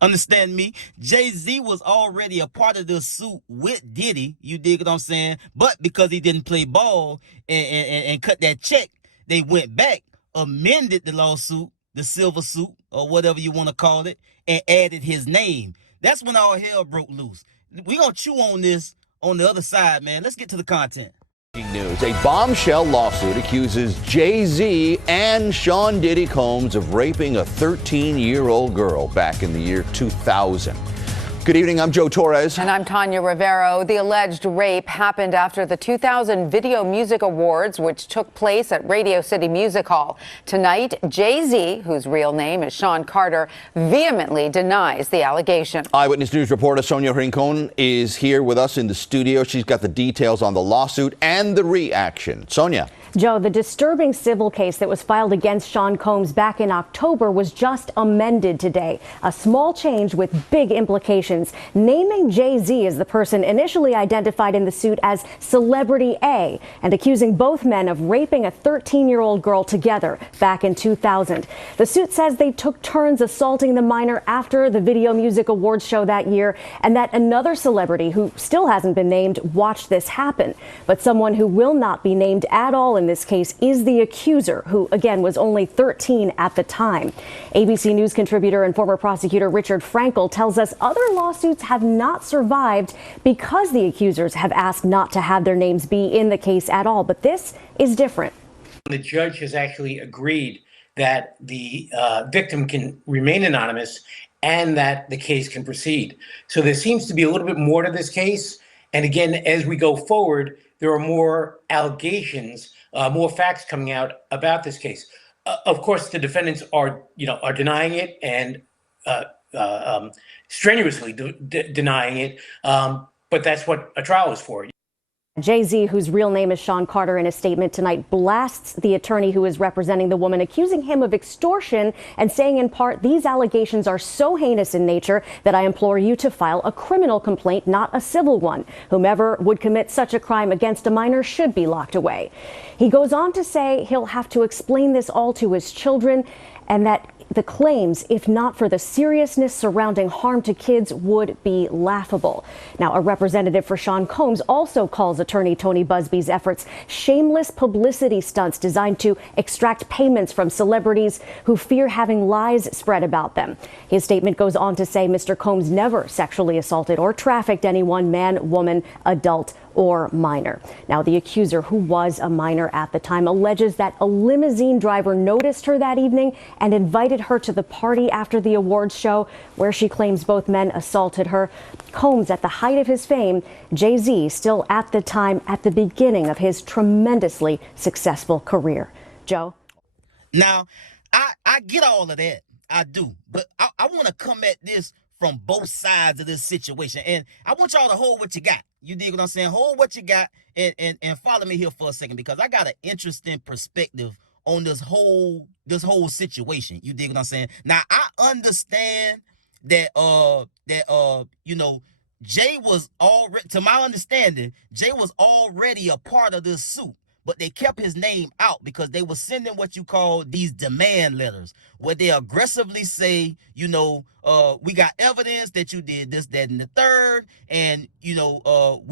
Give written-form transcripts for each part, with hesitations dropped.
Understand me? JayZ was already a part of the suit with Diddy. You dig what I'm saying? But because he didn't play ball and cut that check, they went back, amended the lawsuit, the silver suit, or whatever you want to call it, and added his name. That's when all hell broke loose. We're going to chew on this on the other side, man. Let's get to the content. News. A bombshell lawsuit accuses JayZ and Sean Diddy Combs of raping a 13-year-old girl back in the year 2000. Good evening, I'm Joe Torres. And I'm Tanya Rivero. The alleged rape happened after the 2000 Video Music Awards, which took place at Radio City Music Hall. Tonight, JayZ, whose real name is Sean Carter, vehemently denies the allegation. Eyewitness News reporter Sonia Rincon is here with us in the studio. She's got the details on the lawsuit and the reaction. Sonia. Joe, the disturbing civil case that was filed against Sean Combs back in October was just amended today. A small change with big implications, naming JayZ as the person initially identified in the suit as Celebrity A and accusing both men of raping a 13-year-old girl together back in 2000. The suit says they took turns assaulting the minor after the Video Music Awards show that year, and that another celebrity who still hasn't been named watched this happen. But someone who will not be named at all in this case is the accuser, who again was only 13 at the time. ABC News contributor and former prosecutor Richard Frankel tells us other lawsuits have not survived because the accusers have asked not to have their names be in the case at all. But this is different. The judge has actually agreed that the victim can remain anonymous and that the case can proceed. So there seems to be a little bit more to this case. And again, as we go forward, there are more allegations, more facts coming out about this case. Of course, the defendants are denying it and strenuously denying it. But that's what a trial is for. JayZ, whose real name is Sean Carter, in a statement tonight blasts the attorney who is representing the woman, accusing him of extortion and saying in part, "These allegations are so heinous in nature that I implore you to file a criminal complaint, not a civil one. Whomever would commit such a crime against a minor should be locked away." He goes on to say he'll have to explain this all to his children and that the claims, if not for the seriousness surrounding harm to kids, would be laughable. Now, a representative for Sean Combs also calls attorney Tony Busby's efforts shameless publicity stunts designed to extract payments from celebrities who fear having lies spread about them. His statement goes on to say Mr. Combs never sexually assaulted or trafficked anyone, man, woman, adult, or minor. Now, the accuser, who was a minor at the time, alleges that a limousine driver noticed her that evening and invited her to the party after the awards show, where she claims both men assaulted her. Combs, at the height of his fame, JayZ still at the time at the beginning of his tremendously successful career. Joe? Now, I get all of that. I do. But I want to come at this from both sides of this situation. And I want y'all to hold what you got. You dig what I'm saying? Hold what you got and follow me here for a second, because I got an interesting perspective on this whole situation. You dig what I'm saying? Now, I understand that Jay was already, to my understanding, Jay was already a part of this suit. But they kept his name out because they were sending what you call these demand letters, where they aggressively say, we got evidence that you did this, that, and the third. And, we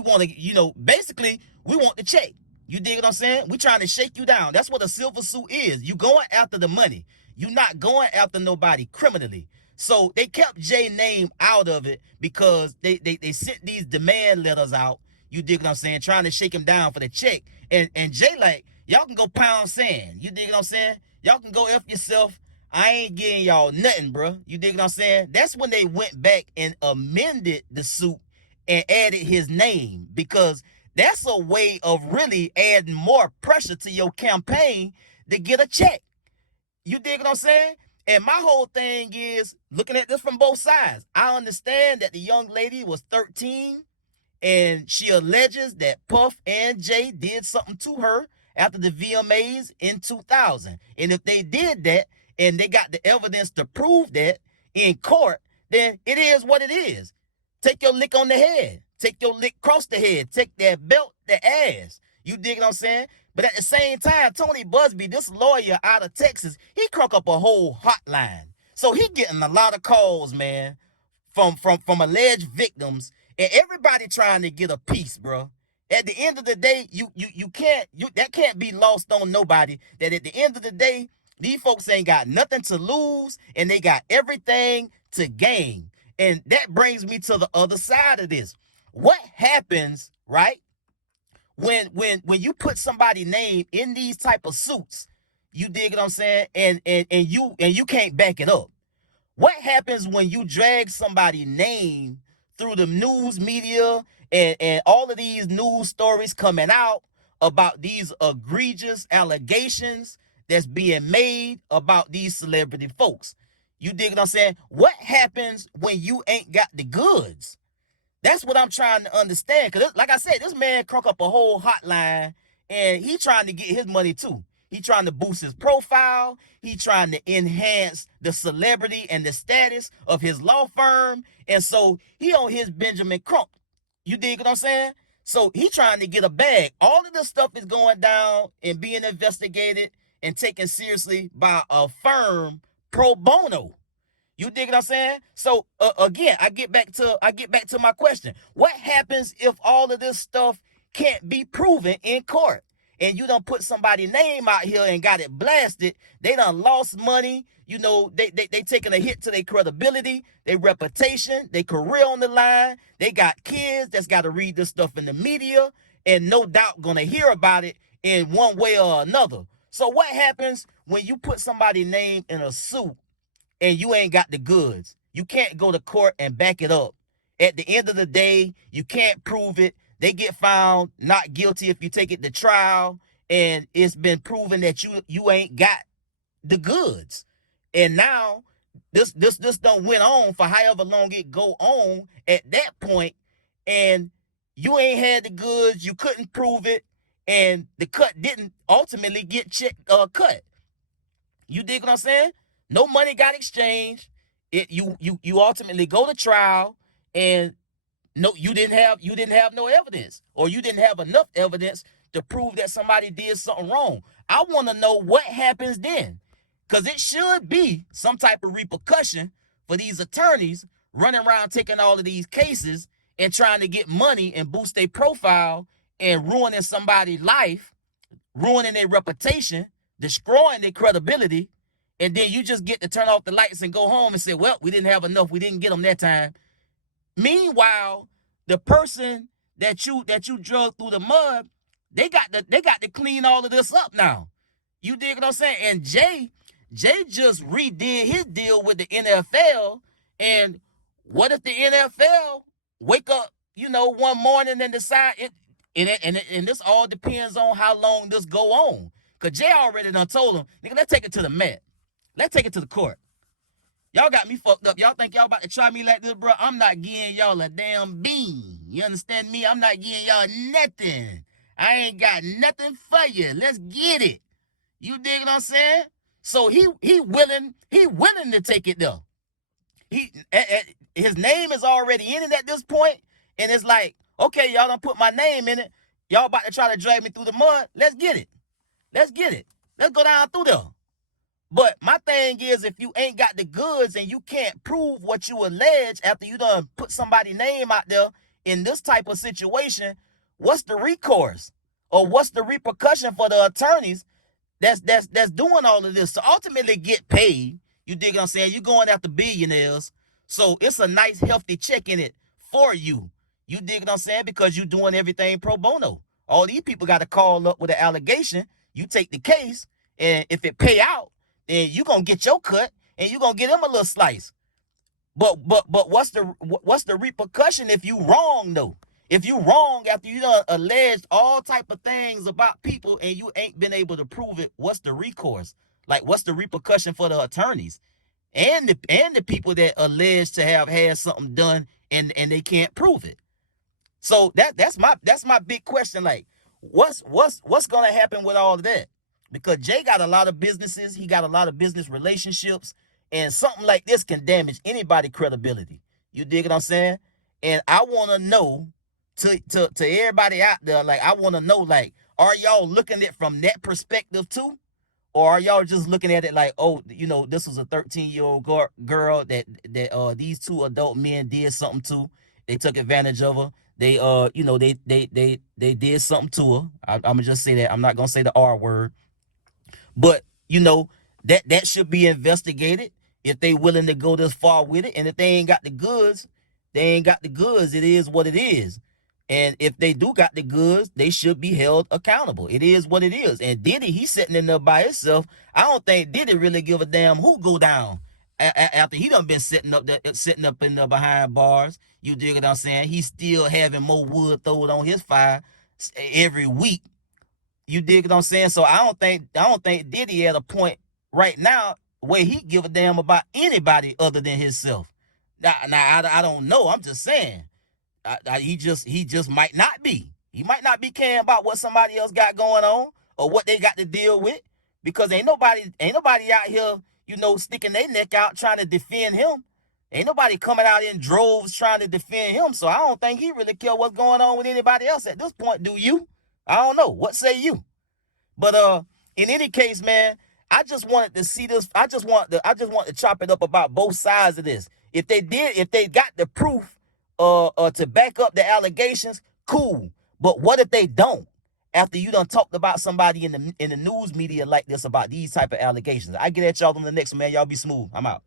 want to, basically, we want the check. You dig what I'm saying? We trying to shake you down. That's what a silver suit is. You going after the money. You're not going after nobody criminally. So they kept Jay's name out of it because they sent these demand letters out. You dig what I'm saying? Trying to shake him down for the check. And Jay like, y'all can go pound sand. You dig what I'm saying? Y'all can go F yourself. I ain't getting y'all nothing, bro. You dig what I'm saying? That's when they went back and amended the suit and added his name, because that's a way of really adding more pressure to your campaign to get a check. You dig what I'm saying? And my whole thing is, looking at this from both sides, I understand that the young lady was 13, and she alleges that Puff and Jay did something to her after the VMAs in 2000. And if they did that and they got the evidence to prove that in court, then it is what it is. Take your lick on the head. Take your lick across the head. Take that belt, the ass. You dig what I'm saying? But at the same time, Tony Busby, this lawyer out of Texas, he crunk up a whole hotline. So he getting a lot of calls, man. from alleged victims, and everybody trying to get a piece, bro. At the end of the day, you that can't be lost on nobody. That at the end of the day, these folks ain't got nothing to lose and they got everything to gain. And that brings me to the other side of this. What happens, right? When you put somebody's name in these type of suits, you dig what I'm saying? And you can't back it up. What happens when you drag somebody's name through the news media and all of these news stories coming out about these egregious allegations that's being made about these celebrity folks? You dig what I'm saying? What happens when you ain't got the goods? That's what I'm trying to understand. Because like I said, this man crunk up a whole hotline and he trying to get his money too. He trying to boost his profile. He trying to enhance the celebrity and the status of his law firm. And so he on his Benjamin Crump. You dig what I'm saying? So he trying to get a bag. All of this stuff is going down and being investigated and taken seriously by a firm pro bono. You dig what I'm saying? So again, I get back to my question. What happens if all of this stuff can't be proven in court? And you done put somebody's name out here and got it blasted. They done lost money. You know, they taking a hit to their credibility, their reputation, their career on the line. They got kids that's got to read this stuff in the media and no doubt gonna hear about it in one way or another. So what happens when you put somebody's name in a suit and you ain't got the goods? You can't go to court and back it up. At the end of the day, you can't prove it. They get found not guilty if you take it to trial, and it's been proven that you ain't got the goods. And now this done went on for however long it go on at that point, and you ain't had the goods, you couldn't prove it, and the cut didn't ultimately get cut. You dig what I'm saying? No money got exchanged. You ultimately go to trial, and no, you didn't have no evidence, or you didn't have enough evidence to prove that somebody did something wrong. I want to know what happens then, because it should be some type of repercussion for these attorneys running around taking all of these cases and trying to get money and boost their profile and ruining somebody's life, ruining their reputation, destroying their credibility, and then you just get to turn off the lights and go home and say, well, we didn't have enough, we didn't get them that time. Meanwhile, the person that you drug through the mud, they got to clean all of this up now. You dig what I'm saying? And Jay just redid his deal with the NFL. And what if the NFL wake up, one morning and decide it? And this all depends on how long this go on. Cause Jay already done told him, nigga, let's take it to the Met. Let's take it to the court. Y'all got me fucked up. Y'all think y'all about to try me like this, bro? I'm not giving y'all a damn bean. You understand me? I'm not giving y'all nothing. I ain't got nothing for you. Let's get it. You dig what I'm saying? So he willing to take it though. His name is already in it at this point, and it's like, okay, y'all done put my name in it. Y'all about to try to drag me through the mud. Let's get it. Let's get it. Let's go down through there. But my thing is, if you ain't got the goods and you can't prove what you allege after you done put somebody's name out there in this type of situation, what's the recourse? Or what's the repercussion for the attorneys that's doing all of this to ultimately get paid? You dig what I'm saying? You're going after billionaires. So it's a nice, healthy check in it for you. You dig what I'm saying? Because you're doing everything pro bono. All these people got to call up with an allegation. You take the case, and if it pay out, then you gonna get your cut, and you gonna get them a little slice. But what's the repercussion if you wrong though? If you wrong after you done alleged all type of things about people and you ain't been able to prove it, what's the recourse? Like, what's the repercussion for the attorneys and the people that allege to have had something done and they can't prove it? So that's my big question. Like, what's gonna happen with all of that? Because Jay got a lot of businesses, he got a lot of business relationships, and something like this can damage anybody's credibility. You dig what I'm saying? And I want to know, to everybody out there, like, I want to know, like, are y'all looking at it from that perspective too? Or are y'all just looking at it like, oh, this was a 13-year-old girl that these two adult men did something to. They took advantage of her. They they did something to her. I'm gonna just say that. I'm not gonna say the R word. But that should be investigated if they willing to go this far with it. And if they ain't got the goods, they ain't got the goods. It is what it is. And if they do got the goods, they should be held accountable. It is what it is. And Diddy, he's sitting in there by himself. I don't think Diddy really give a damn who go down after he done been sitting up in there behind bars. You dig what I'm saying? He's still having more wood thrown on his fire every week. You dig what I'm saying? So I don't think Diddy at a point right now where he give a damn about anybody other than himself. Now I don't know. I'm just saying. He just might not be. He might not be caring about what somebody else got going on or what they got to deal with, because ain't nobody out here, sticking their neck out trying to defend him. Ain't nobody coming out in droves trying to defend him. So I don't think he really care what's going on with anybody else at this point. Do you? I don't know. What say you? But in any case, man, I just wanted to see this. I just want to chop it up about both sides of this. If they got the proof to back up the allegations, cool. But what if they don't? After you done talked about somebody in the news media like this about these type of allegations. I get at y'all on the next one, man. Y'all be smooth. I'm out.